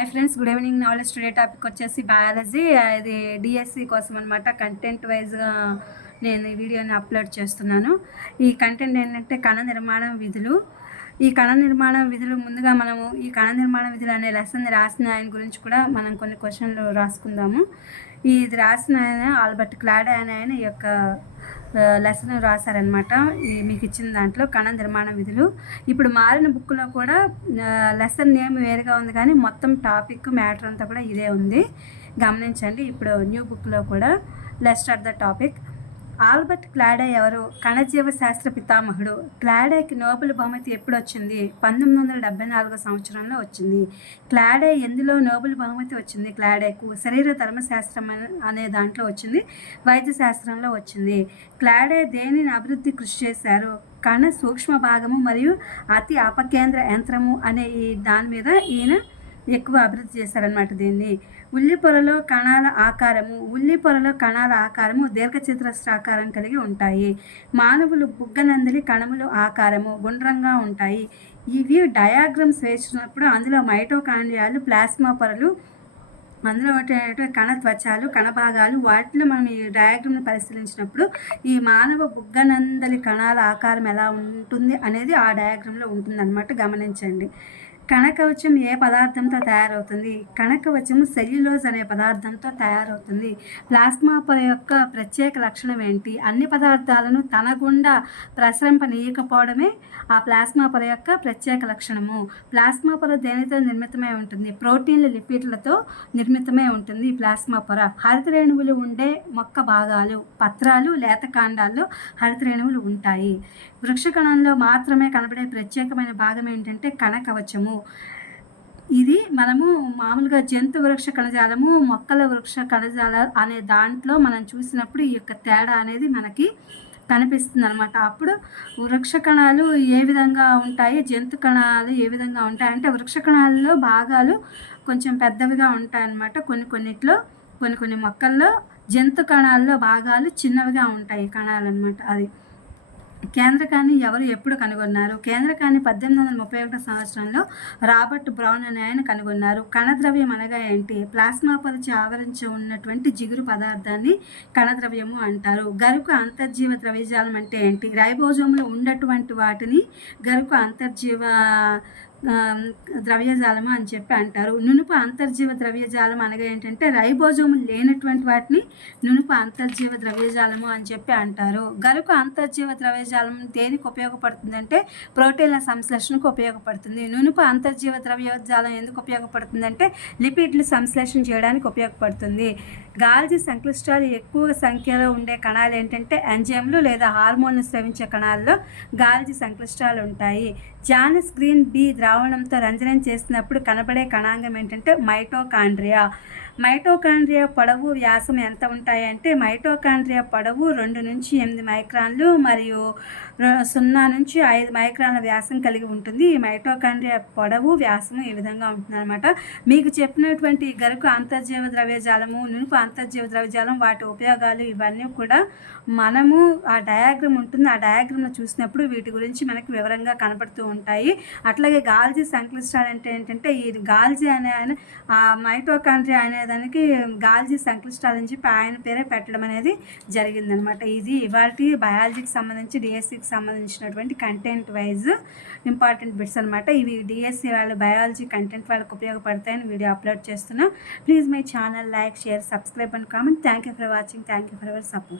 Hi friends, good evening. Knowledge today topic వచ్చేసి biology. ఇది DSC కోసం అనమాట. కంటెంట్ వైజ్గా నేను ఈ వీడియోని అప్లోడ్ చేస్తున్నాను. ఈ కంటెంట్ ఏంటంటే కణ నిర్మాణం విధులు. ఈ కణ నిర్మాణ విధులు ముందుగా మనము ఈ కణ నిర్మాణ విధులు అనే లెసన్ రాసిన ఆయన గురించి కూడా మనం కొన్ని క్వశ్చన్లు రాసుకుందాము. ఇది రాసిన ఆయన ఆల్బర్ట్ క్లాడే అనే ఆయన ఈ యొక్క లెసన్ రాశారనమాట. మీకు ఇచ్చిన దాంట్లో కణ నిర్మాణ విధులు. ఇప్పుడు మారిన బుక్లో కూడా లెసన్ నేమ్ వేరుగా ఉంది, కానీ మొత్తం టాపిక్ మ్యాటర్ అంతా కూడా ఇదే ఉంది, గమనించండి. ఇప్పుడు న్యూ బుక్లో కూడా let's start the topic. Albert క్లాడే ఎవరు? కణజీవ శాస్త్ర పితామహుడు. క్లాడేకి నోబెల్ బహుమతి ఎప్పుడు వచ్చింది? 1974 సంవత్సరంలో వచ్చింది. క్లాడే ఎందులో నోబెల్ బహుమతి వచ్చింది? క్లాడేకు శరీర ధర్మశాస్త్రం అనే దాంట్లో వచ్చింది, వైద్య శాస్త్రంలో వచ్చింది. క్లాడే దేనిని అభివృద్ధి కృషి చేశారు? కణ సూక్ష్మ భాగము మరియు అతి అపకేంద్ర యంత్రము అనే ఈ దాని మీద ఈయన ఎక్కువ అభివృద్ధి చేశారనమాట. దీన్ని ఉల్లిపొరలో కణాల ఆకారము దీర్ఘచతురస్రాకారం కలిగి ఉంటాయి. మానవులు బుగ్గనందలి కణములు ఆకారము గుండ్రంగా ఉంటాయి. ఇవి డయాగ్రామ్స్ వేసినప్పుడు అందులో మైటోకాండ్రియాలు, ప్లాస్మా పొరలు, అందులో కణ త్వచాలు, కణభాగాలు, వాటిలో మనం ఈ డయాగ్రామ్ని పరిశీలించినప్పుడు ఈ మానవ బుగ్గనందలి కణాల ఆకారం ఎలా ఉంటుంది అనేది ఆ డయాగ్రామ్లో ఉంటుందన్నమాట, గమనించండి. కణకవచం ఏ పదార్థంతో తయారవుతుంది? కణకవచము సెల్యులోజ్ అనే పదార్థంతో తయారవుతుంది. ప్లాస్మా పొర యొక్క ప్రత్యేక లక్షణం ఏంటి? అన్ని పదార్థాలను తన గుండా ప్రసరింపనీయకపోవడమే ఆ ప్లాస్మా పొర యొక్క ప్రత్యేక లక్షణము. ప్లాస్మా పొర దేనితో నిర్మితమై ఉంటుంది? ప్రోటీన్లు, లిపిడ్లతో నిర్మితమై ఉంటుంది ఈ ప్లాస్మా పొర. హరితరేణువులు ఉండే మొక్క భాగాలు, పత్రాలు, లేత కాండాల్లో హరితరేణువులు ఉంటాయి. వృక్షకణంలో మాత్రమే కనబడే ప్రత్యేకమైన భాగం ఏంటంటే కణకవచము. ఇది మనము మామూలుగా జంతు వృక్ష కణజాలము, మొక్కల వృక్ష కణజాల అనే దాంట్లో మనం చూసినప్పుడు ఈ యొక్క తేడా అనేది మనకి కనిపిస్తుంది అనమాట. అప్పుడు వృక్ష కణాలు ఏ విధంగా ఉంటాయి, జంతు కణాలు ఏ విధంగా ఉంటాయి అంటే వృక్ష కణాలలో భాగాలు కొంచెం పెద్దవిగా ఉంటాయన్నమాట. కొన్ని మొక్కల్లో జంతు కణాల్లో భాగాలు చిన్నవిగా ఉంటాయి కణాలు అనమాట. అది కేంద్రకాన్ని ఎవరు ఎప్పుడు కనుగొన్నారు? కేంద్రకాన్ని 1831 సంవత్సరంలో రాబర్ట్ బ్రౌన్ అనే ఆయన కనుగొన్నారు. కణద్రవ్యం అనగా ఏంటి? ప్లాస్మా పొరచి ఆవరించి ఉన్నటువంటి జిగురు పదార్థాన్ని కణద్రవ్యము అంటారు. గరుకు అంతర్జీవ ద్రవ్యజాలం అంటే ఏంటి? రైబోజోములు ఉన్నటువంటి వాటిని గరుకు అంతర్జీవ ద్రవ్యజాలము అని చెప్పి అంటారు. నునుపు అంతర్జీవ ద్రవ్యజాలం అనగా ఏంటంటే రైబోజోములు లేనటువంటి వాటిని నునుపు అంతర్జీవ ద్రవ్యజాలము అని చెప్పి అంటారు. గరుకు అంతర్జీవ ద్రవ్యజాలం దేనికి ఉపయోగపడుతుంది అంటే ప్రోటీన్ల సంశ్లేషణకు ఉపయోగపడుతుంది. నునుపు అంతర్జీవ ద్రవ్యజాలం ఎందుకు ఉపయోగపడుతుంది అంటే లిపిడ్లు సంశ్లేషణ చేయడానికి ఉపయోగపడుతుంది. గాల్జీ సంక్లిష్టాలు ఎక్కువ సంఖ్యలో ఉండే కణాలు ఏంటంటే ఎంజైమ్లు లేదా హార్మోన్లు స్రవించే కణాల్లో గాల్జీ సంక్లిష్టాలు ఉంటాయి. జానస్ గ్రీన్ బి ద్రావణంతో రంజనం చేసినప్పుడు కనబడే కణాంగం ఏంటంటే మైటోకాండ్రియా. మైటోకాండ్రియా పొడవు, వ్యాసం ఎంత ఉంటాయి అంటే మైటోకాండ్రియా పొడవు 2 నుంచి 8 మైక్రాన్లు మరియు 0 నుంచి 5 మైక్రాన్ల వ్యాసం కలిగి ఉంటుంది. ఈ మైటోకాండ్రియా పొడవు, వ్యాసము ఈ విధంగా ఉంటుందన్నమాట. మీకు చెప్పినటువంటి గరుకు అంతర్జీవ ద్రవ్యజాలము, నునుపు అంతర్జీవ ద్రవ్యజాలం, వాటి ఉపయోగాలు ఇవన్నీ కూడా మనము ఆ డయాగ్రామ్ ఉంటుంది, ఆ డయాగ్రామ్లో చూసినప్పుడు వీటి గురించి మనకి వివరంగా కనపడుతూ ఉంటాయి. అట్లాగే గాల్జీ సంక్లిష్టాలు అంటే ఏంటంటే ఈ గాల్జీ అనే ఆయన ఆ మైటోకాండ్రియా అనే దానికి గాల్జీ సంక్లిష్టాలు అని చెప్పి ఆయన పేరే పెట్టడం అనేది జరిగిందనమాట. ఇది ఇవాల్టి బయాలజీకి సంబంధించి డిఎస్సికి సంబంధించినటువంటి కంటెంట్ వైజ్ ఇంపార్టెంట్ బిట్స్ అనమాట. ఇవి డిఎస్సి వాళ్ళు బయాలజీ కంటెంట్ వాళ్ళకి ఉపయోగపడతాయని వీడియో అప్లోడ్ చేస్తున్నా. Please my channel like, share, subscribe and comment. Thank you for watching. Thank you for our support.